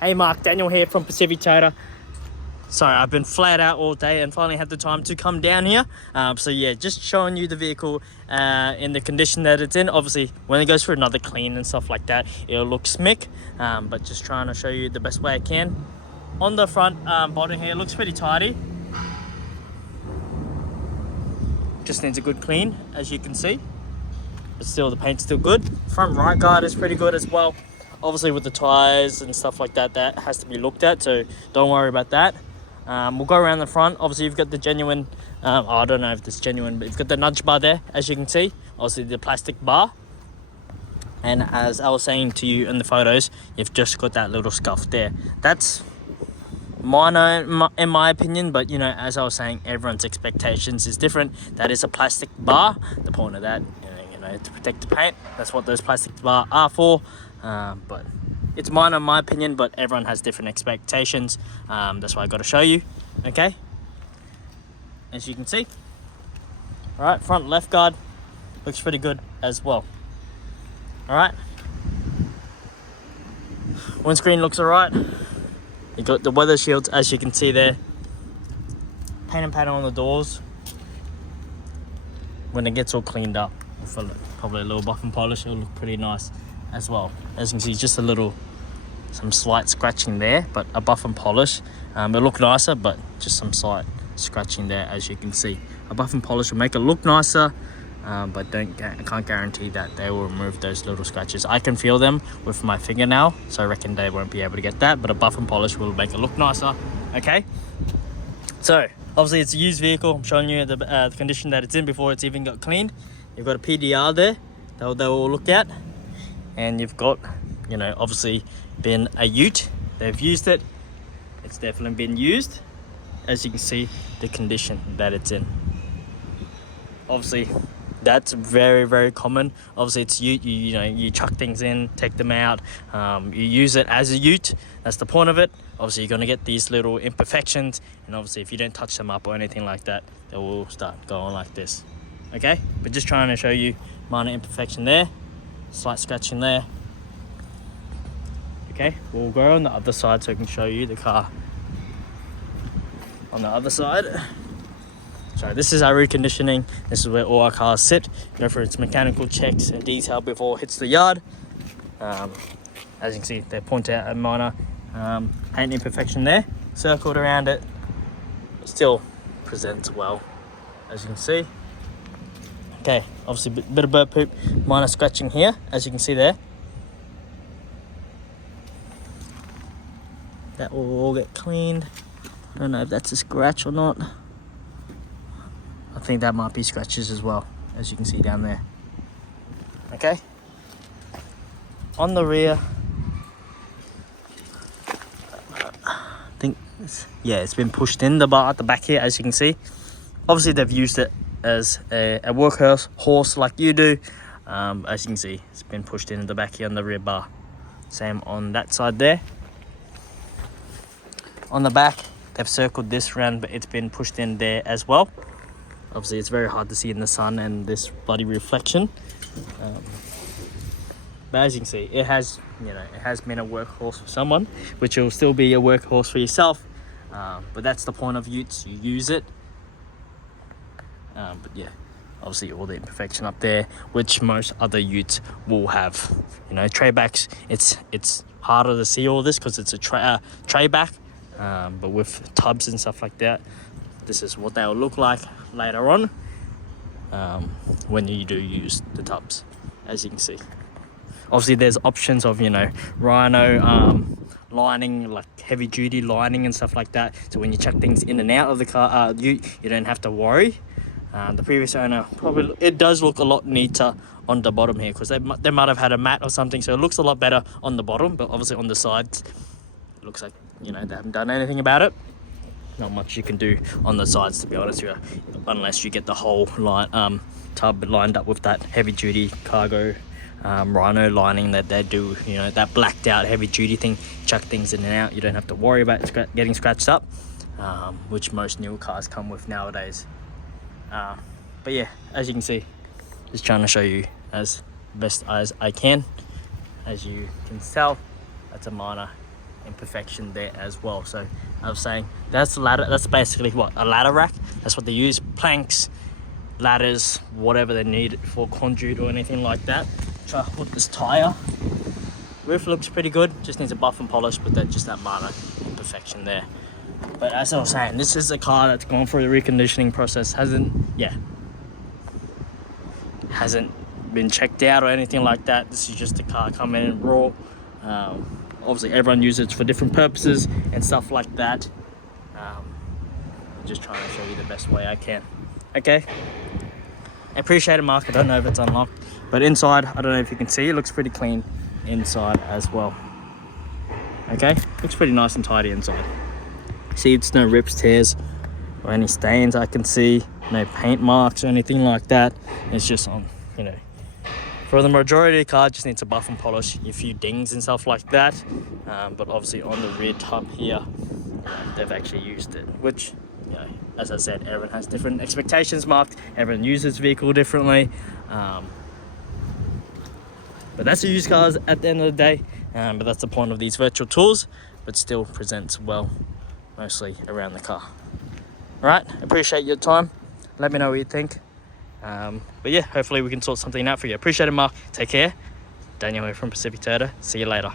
Hey Mark, Daniel here from Pacific Toyota. Sorry, I've been flat out all day and finally had the time to come down here. So yeah, just showing you the vehicle in the condition that it's in. Obviously, when it goes for another clean and stuff like that, it'll look smick. But just trying to show you the best way I can. On the front bottom here, it looks pretty tidy. Just needs a good clean, as you can see. But still, the paint's still good. Front right guard is pretty good as well. Obviously with the tires and stuff like that, that has to be looked at, so don't worry about that. We'll go around the front. Obviously you've got the genuine, I don't know if it's genuine, but you've got the nudge bar there, as you can see. Obviously the plastic bar. And as I was saying to you in the photos, you've just got that little scuff there. That's minor in my opinion, but you know, as I was saying, everyone's expectations is different. That is a plastic bar. The point of that, you know, to protect the paint. That's what those plastic bars are for. But it's minor in my opinion, but everyone has different expectations. That's why I got to show you. Okay, as you can see. All right, front left guard looks pretty good as well. All right, windscreen looks all right. You got the weather shields, as you can see there. Paint and pattern on the doors. When it gets all cleaned up, probably a little buff and polish, it'll look pretty nice as well. As you can see, just some slight scratching there, but a buff and polish, it'll look nicer, but just some slight scratching there, as you can see. A buff and polish will make it look nicer, but I can't guarantee that they will remove those little scratches. I can feel them with my fingernail, so I reckon they won't be able to get that, but a buff and polish will make it look nicer. Okay, so obviously it's a used vehicle. I'm showing you the condition that it's in before it's even got cleaned. You've got a PDR there that they will look at. And you've got, you know, obviously been a ute. They've used it. It's definitely been used. As you can see, the condition that it's in. Obviously, that's very, very common. Obviously, it's ute. You know, you chuck things in, take them out. You use it as a ute. That's the point of it. Obviously, you're going to get these little imperfections. And obviously, if you don't touch them up or anything like that, they will start going like this. Okay? But just trying to show you minor imperfection there. Slight scratching there. Okay, we'll go on the other side so I can show you the car on the other side. So this is our reconditioning. This is where all our cars sit. Go for its mechanical checks and detail before it hits the yard. As you can see, they point out a minor paint imperfection there, circled around it, but still presents well, as you can see. Okay, obviously a bit of bird poop, minor scratching here, as you can see there. That will all get cleaned. I don't know if that's a scratch or not. I think that might be scratches as well, as you can see down there. Okay. On the rear, I think, it's been pushed in the bar at the back here, as you can see. Obviously they've used it as a workhorse like you do. As you can see, it's been pushed in the back here on the rear bar. Same on that side there. On the back, they've circled this round, but it's been pushed in there as well. Obviously, it's very hard to see in the sun and this bloody reflection. But as you can see, it has been a workhorse for someone, which will still be a workhorse for yourself. But that's the point of utes. You use it. But yeah, obviously all the imperfection up there, which most other utes will have. You know, tray backs, it's harder to see all this because it's a tray back. But with tubs and stuff like that, this is what they'll look like later on when you do use the tubs, as you can see. Obviously there's options of, you know, rhino lining, like heavy duty lining and stuff like that, so when you chuck things in and out of the car, you don't have to worry. The previous owner, probably it does look a lot neater on the bottom here because they might have had a mat or something, so it looks a lot better on the bottom. But obviously on the sides, it looks like, you know, they haven't done anything about it. Not much you can do on the sides, to be honest with you, unless you get the whole tub lined up with that heavy duty cargo rhino lining that they do, you know, that blacked out heavy duty thing. Chuck things in and out, you don't have to worry about getting scratched up, which most newer cars come with nowadays. But yeah, as you can see, just trying to show you as best as I can. As you can tell, that's a minor imperfection there as well. So I was saying that's a ladder. That's basically what a ladder rack. That's what they use. Planks, ladders, whatever they need for conduit or anything like that. Try to put this tire. Roof looks pretty good. Just needs a buff and polish, but just that minor imperfection there. But as I was saying, this is a car that's gone through the reconditioning process. Hasn't been checked out or anything like that. This is just a car coming in raw. Obviously everyone uses it for different purposes and stuff like that. Just trying to show you the best way I can. Okay, I appreciate it, Marc. I don't know if it's unlocked, but inside, I don't know if you can see, it looks pretty clean inside as well. Okay, looks pretty nice and tidy inside. See, it's no rips, tears, or any stains I can see. No paint marks or anything like that. It's just on, for the majority of the car, just needs a buff and polish, a few dings and stuff like that. But obviously on the rear tub here, they've actually used it, which, as I said, everyone has different expectations, Marc. Everyone uses the vehicle differently. But that's the used cars at the end of the day. But that's the point of these virtual tours, but still presents well, mostly around the car. All right, appreciate your time. Let me know what you think. But yeah, hopefully we can sort something out for you. Appreciate it, Marc. Take care. Daniel here from Pacific Toyota. See you later.